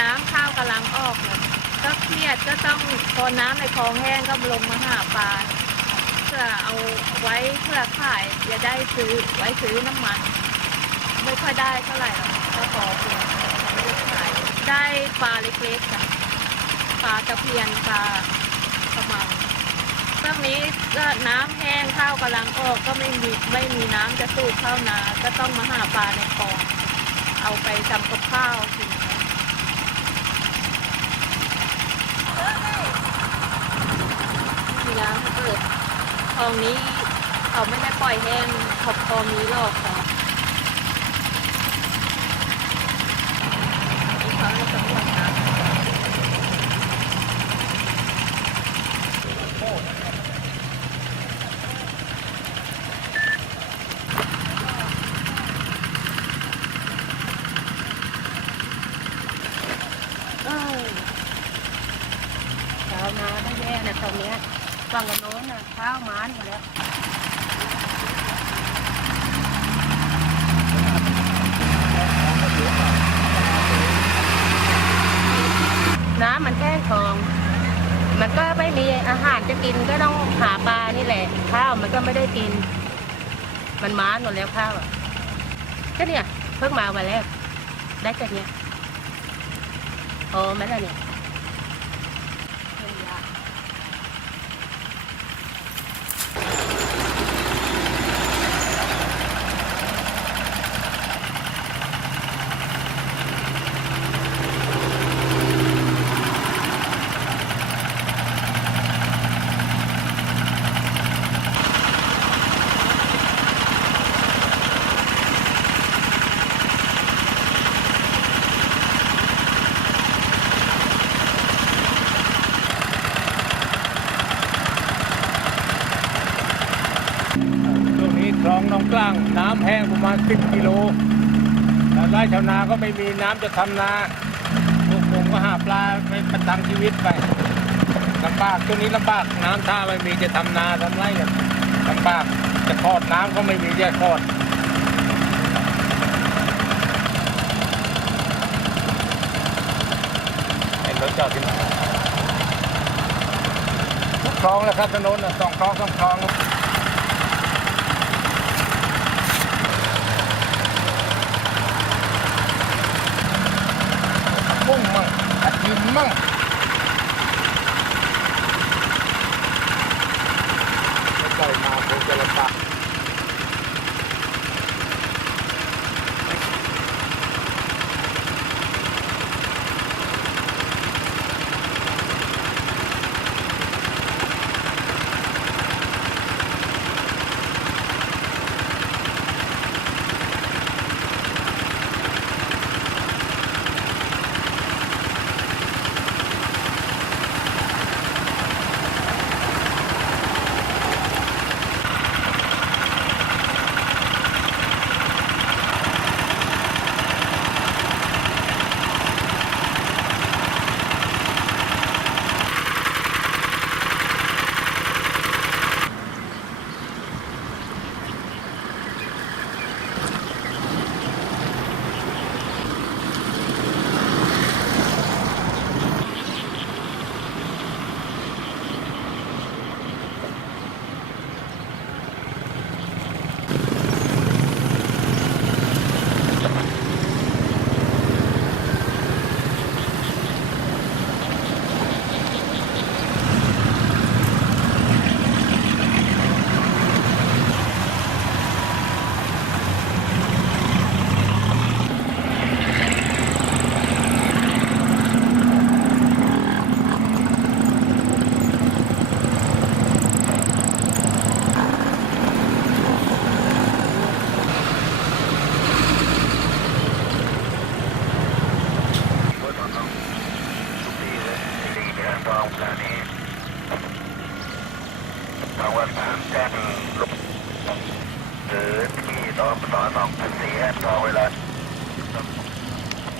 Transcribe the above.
น้ำข้าวกำลังออกเลยก็เครียดก็ต้องพอน้ำในคลองแห้งก็ลงมาหาปลาเพื่อเอาไว้เพื่อขายจะได้ซื้อไว้ซื้อน้ำมันไม่ค่อยได้เท่าไหร่หรอกก็พอเพียงไม่ได้ขายได้ปลาเล็กๆจ้ะปลาตะเพียนปลากระมังช่วงนี้ก็น้ำแห้งข้าวกำลังออกก็ไม่มีน้ำจะสูบเข้านาก็ต้องมาหาปลาในคลองเอาไปทำกับข้าวกินมีน้ำเกิดคลองนี้เขาไม่ได้ปล่อยแห้งเขาพอมีหรอกค่ะนี่เขาให้สำรวจน้ำชาวนาได้แย่นะตรงเนี้ยฝั่งโน้นน่ะข้าวม้านหมดแล้วน้ำมันแค่คลองมันก็ไม่มีอาหารจะกินก็ต้องหาปลานี่แหละข้าวมันก็ไม่ได้กินมันม้านหมดแล้วข้าวอ่ะก็เนี่ยเพิ่งมาวันแรกได้จากเนี้ยโอ้ไม่ได้เนี่ยช่วงนี้คลองหนองกลางน้ำแห้งประมาณ10 กิโลแต่ไร่ชาวนาก็ไม่มีน้ำจะทำนาลูกผมก็หาปลาไปประทังชีวิตไปลำบากช่วงนี้ลำบากน้ำท่าไม่มีจะทำนาทำไร่กันลำบากจะทอดน้ำก็ไม่มีจะทอดเห็นรถจอดที่ไหนทุกคลองแล้วครับถนน2 คลอง 3 คลองมุ่งมั่งอัดยินมั่งไม่ปล่อยมาคงจะลำบาก ทางวัดสามแจ้งลุกหรือที่ตอปส2 4 5 เวลา